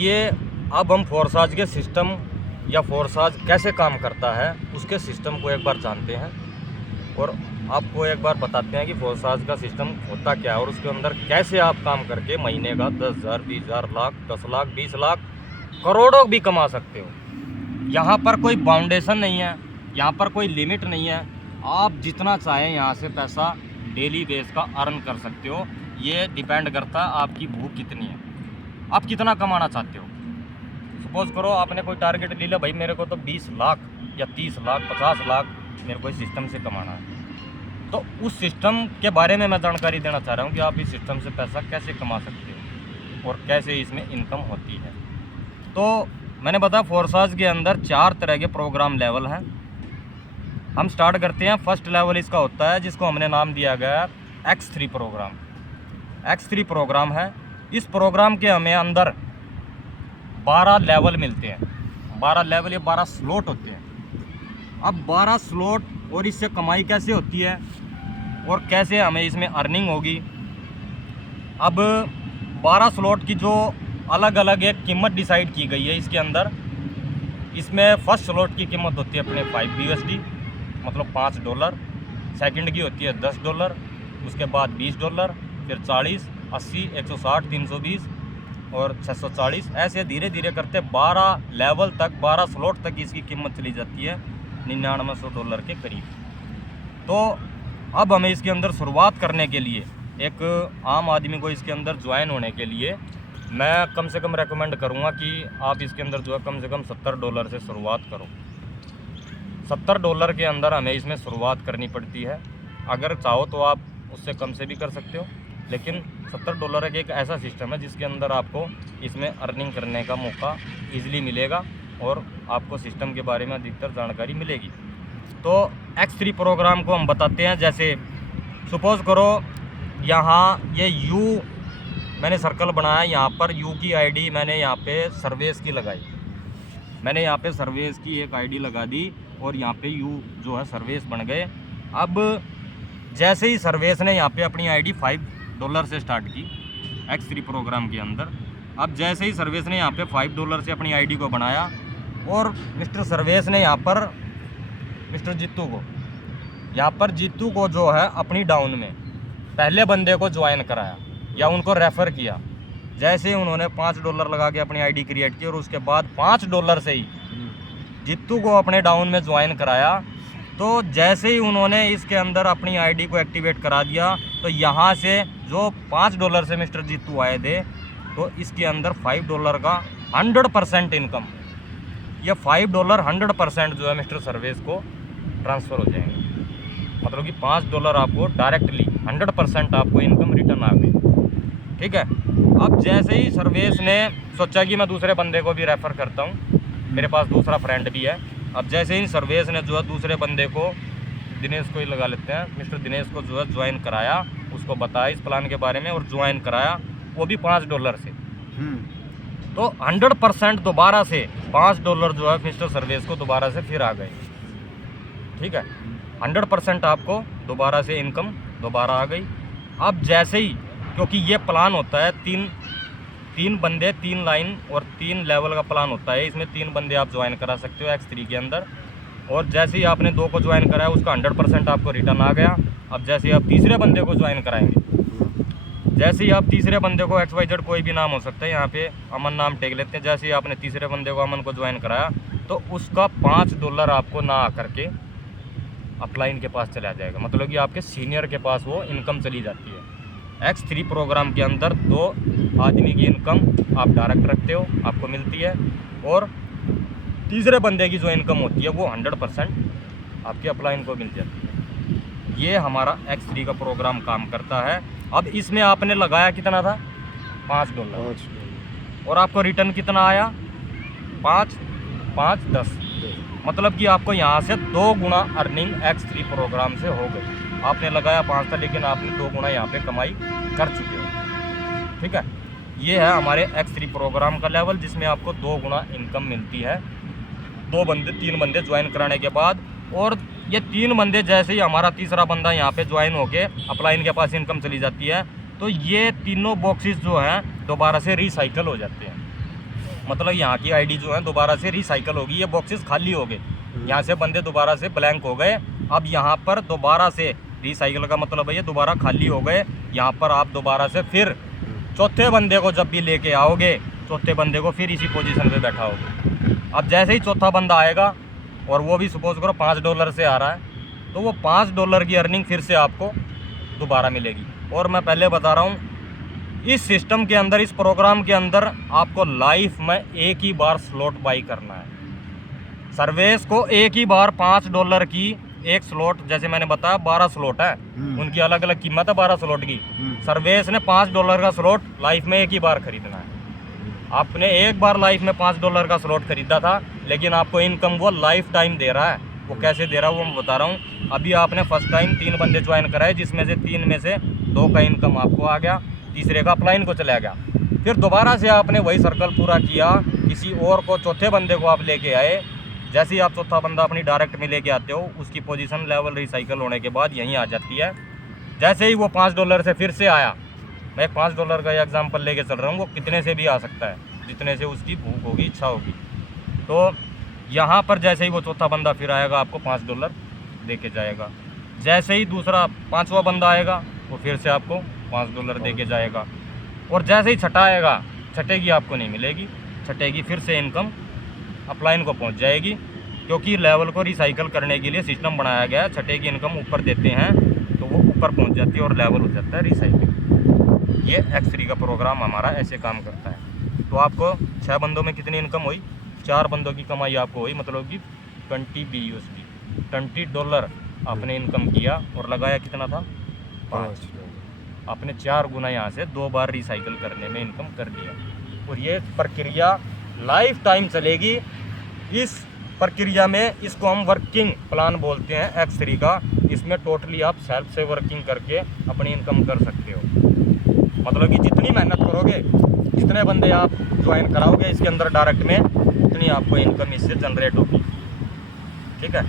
ये अब हम फोर्साज के सिस्टम या फोर्साज कैसे काम करता है उसके सिस्टम को एक बार जानते हैं और आपको एक बार बताते हैं कि फोर्साज का सिस्टम होता क्या है और उसके अंदर कैसे आप काम करके महीने का 10,000, 20,000, लाख, 10 लाख, 20 लाख, करोड़ों भी कमा सकते हो। यहाँ पर कोई बाउंडेशन नहीं है, यहाँ पर कोई लिमिट नहीं है। आप जितना चाहें यहाँ से पैसा डेली बेस का अर्न कर सकते हो। ये डिपेंड करता है आपकी भूख कितनी है, आप कितना कमाना चाहते हो। सपोज करो आपने कोई टारगेट ले लिया, भाई मेरे को तो 20 लाख या 30 लाख 50 लाख मेरे को इस सिस्टम से कमाना है, तो उस सिस्टम के बारे में मैं जानकारी देना चाह रहा हूँ कि आप इस सिस्टम से पैसा कैसे कमा सकते हो और कैसे इसमें इनकम होती है। तो मैंने बताया फोर्साज के अंदर 4 तरह के प्रोग्राम लेवल हैं। हम स्टार्ट करते हैं। फर्स्ट लेवल इसका होता है जिसको हमने नाम दिया गया X3 प्रोग्राम। X3 प्रोग्राम है। इस प्रोग्राम के हमें अंदर 12 लेवल मिलते हैं। 12 लेवल या 12 स्लॉट होते हैं। अब 12 स्लॉट और इससे कमाई कैसे होती है और कैसे हमें इसमें अर्निंग होगी। अब 12 स्लॉट की जो अलग अलग एक कीमत डिसाइड की गई है इसके अंदर। इसमें फर्स्ट स्लॉट की कीमत होती है अपने $5 मतलब $5। सेकंड की होती है $10, उसके बाद $20, फिर 40, 80, 160, 320 और 640। ऐसे धीरे धीरे करते 12 लेवल तक, 12 स्लॉट तक इसकी कीमत चली जाती है $9900 के करीब। तो अब हमें इसके अंदर शुरुआत करने के लिए, एक आम आदमी को इसके अंदर ज्वाइन होने के लिए मैं कम से कम रेकमेंड करूँगा कि आप इसके अंदर जो है कम से कम $70 से शुरुआत करो। $70 के अंदर हमें इसमें शुरुआत करनी पड़ती है। अगर चाहो तो आप उससे कम से भी कर सकते हो, लेकिन $70 एक ऐसा सिस्टम है जिसके अंदर आपको इसमें अर्निंग करने का मौका ईजिली मिलेगा और आपको सिस्टम के बारे में अधिकतर जानकारी मिलेगी। तो X3 प्रोग्राम को हम बताते हैं। जैसे सपोज़ करो यहाँ ये U मैंने सर्कल बनाया, यहाँ पर U की आईडी मैंने यहाँ पे सर्वेस की लगाई। मैंने यहाँ पे सर्वेस की एक आईडी लगा दी और यहाँ पे U जो है सर्वेस बन गए। अब जैसे ही सर्वेस ने यहाँ पे अपनी आईडी $5 से स्टार्ट की X3 प्रोग्राम के अंदर, अब जैसे ही सर्वेस ने यहाँ पे $5 से अपनी आईडी को बनाया और मिस्टर सर्वेस ने यहाँ पर मिस्टर जीतू को जो है अपनी डाउन में पहले बंदे को ज्वाइन कराया या उनको रेफ़र किया। जैसे ही उन्होंने $5 लगा के अपनी आईडी क्रिएट की और उसके बाद $5 से ही जीतू को अपने डाउन में ज्वाइन कराया, तो जैसे ही उन्होंने इसके अंदर अपनी आईडी को एक्टिवेट करा दिया, तो यहाँ से जो $5 से मिस्टर जीतू आए थे, तो इसके अंदर $5 का 100% इनकम, यह $5 100% जो है मिस्टर सर्वेस को ट्रांसफ़र हो जाएंगे। मतलब कि $5 आपको डायरेक्टली 100% आपको इनकम रिटर्न आ गई। ठीक है। अब जैसे ही सर्वेस ने सोचा कि मैं दूसरे बंदे को भी रेफ़र करता हूँ, मेरे पास दूसरा फ्रेंड भी है। अब जैसे ही सर्वेस ने जो है दूसरे बंदे को, दिनेश को ही लगा लेते हैं, मिस्टर दिनेश को जो है ज्वाइन कराया, उसको बताया इस प्लान के बारे में और ज्वाइन कराया, वो भी $5 से। तो 100% दोबारा से $5 जो है मिस्टर सर्वेस को दोबारा से फिर आ गए। ठीक है। 100% आपको दोबारा से इनकम दोबारा आ गई। अब जैसे ही, क्योंकि ये प्लान होता है तीन बंदे 3 लाइन और 3 लेवल का प्लान होता है। इसमें 3 बंदे आप ज्वाइन करा सकते हो X3 के अंदर। और जैसे ही आपने 2 को ज्वाइन कराया उसका 100% आपको रिटर्न आ गया। अब जैसे ही आप तीसरे बंदे को ज्वाइन कराएंगे, जैसे ही आप तीसरे बंदे को XYZ कोई भी नाम हो सकता है, यहाँ पे अमन नाम टेक लेते हैं, जैसे ही आपने तीसरे बंदे को अमन को ज्वाइन कराया, तो उसका $5 आपको ना आकर के अपलाइन के पास चला जाएगा। मतलब कि आपके सीनियर के पास वो इनकम चली जाती है। X3 प्रोग्राम के अंदर 2 आदमी की इनकम आप डायरेक्ट रखते हो, आपको मिलती है, और तीसरे बंदे की जो इनकम होती है वो 100% आपके अपलाइन को मिल जाती है। ये हमारा X3 का प्रोग्राम काम करता है। अब इसमें आपने लगाया कितना था? $5 और आपको रिटर्न कितना आया? 5, 10। मतलब कि आपको यहाँ से 2 गुना अर्निंग X3 प्रोग्राम से हो गई। आपने लगाया 5 था, लेकिन आपने 2 गुना यहाँ पे कमाई कर चुके हो। ठीक है। ये है हमारे X3 प्रोग्राम का लेवल, जिसमें आपको 2 गुना इनकम मिलती है 3 बंदे ज्वाइन कराने के बाद। और ये 3 बंदे जैसे ही हमारा तीसरा बंदा यहाँ पे ज्वाइन होके अपलाइन के पास इनकम चली जाती है, तो ये तीनों बॉक्सेस जो हैं दोबारा से रिसाइकल हो जाते हैं। मतलब यहाँ की आईडी जो है दोबारा से रिसाइकल होगी, ये बॉक्सेस खाली हो गए, यहाँ से बंदे दोबारा से ब्लैंक हो गए, अब यहाँ पर दोबारा से रिसाइकल का मतलब है ये दोबारा खाली हो गए, यहाँ पर आप दोबारा से फिर चौथे बंदे को जब भी लेके आओगे, चौथे बंदे को फिर इसी पोजीशन पे बैठा होगे। अब जैसे ही चौथा बंदा आएगा और वो भी सपोज करो $5 से आ रहा है, तो वो $5 की अर्निंग फिर से आपको दोबारा मिलेगी। और मैं पहले बता रहा हूँ, इस सिस्टम के अंदर, इस प्रोग्राम के अंदर आपको लाइफ में एक ही बार स्लॉट बाई करना है। सर्विस को एक ही बार $5 की एक स्लॉट, जैसे मैंने बताया 12 स्लॉट है, उनकी अलग अलग कीमत है 12 स्लॉट की। सर्विस ने $5 का स्लॉट लाइफ में एक ही बार खरीदना है। आपने एक बार लाइफ में $5 का स्लॉट खरीदा था, लेकिन आपको इनकम वो लाइफ टाइम दे रहा है। वो कैसे दे रहा है वो मैं बता रहा हूँ। अभी आपने फर्स्ट टाइम 3 बंदे ज्वाइन कराए, जिसमें से 3 में से 2 का इनकम आपको आ गया, तीसरे का अपलाइन को चला गया। फिर दोबारा से आपने वही सर्कल पूरा किया, किसी और को, चौथे बंदे को आप लेके आए। जैसे ही आप चौथा बंदा अपनी डायरेक्ट में लेके आते हो, उसकी पोजीशन लेवल रिसाइकल होने के बाद यहीं आ जाती है। जैसे ही वो $5 से फिर से आया, मैं $5 का एग्जांपल लेके चल रहा हूँ, वो कितने से भी आ सकता है, जितने से उसकी भूख होगी, इच्छा होगी। तो यहाँ पर जैसे ही वो चौथा बंदा फिर आएगा, आपको $5 दे के जाएगा। जैसे ही दूसरा 5वां बंदा आएगा, वो फिर से आपको $5 दे के जाएगा। और जैसे ही छठा आएगा, छठे की आपको नहीं मिलेगी, छठे की फिर से इनकम अपलाइन को पहुंच जाएगी, क्योंकि लेवल को रिसाइकल करने के लिए सिस्टम बनाया गया है। छठे की इनकम ऊपर देते हैं तो वो ऊपर पहुंच जाती है और लेवल हो जाता है रिसाइकिल। ये X3 का प्रोग्राम हमारा ऐसे काम करता है। तो आपको 6 बंदों में कितनी इनकम हुई? 4 बंदों की कमाई आपको हुई, मतलब कि 20 BUSD, $20 आपने इनकम किया और लगाया कितना था? 5। आपने 4 गुना यहाँ से 2 बार रिसाइकिल करने में इनकम कर लिया। और ये प्रक्रिया लाइफ टाइम चलेगी। इस प्रक्रिया में, इसको हम वर्किंग प्लान बोलते हैं X3 का। इसमें टोटली आप सेल्फ से वर्किंग करके अपनी इनकम कर सकते हो। मतलब कि जितनी मेहनत करोगे, जितने बंदे आप ज्वाइन कराओगे इसके अंदर डायरेक्ट में, उतनी आपको इनकम इससे जनरेट होगी। ठीक है।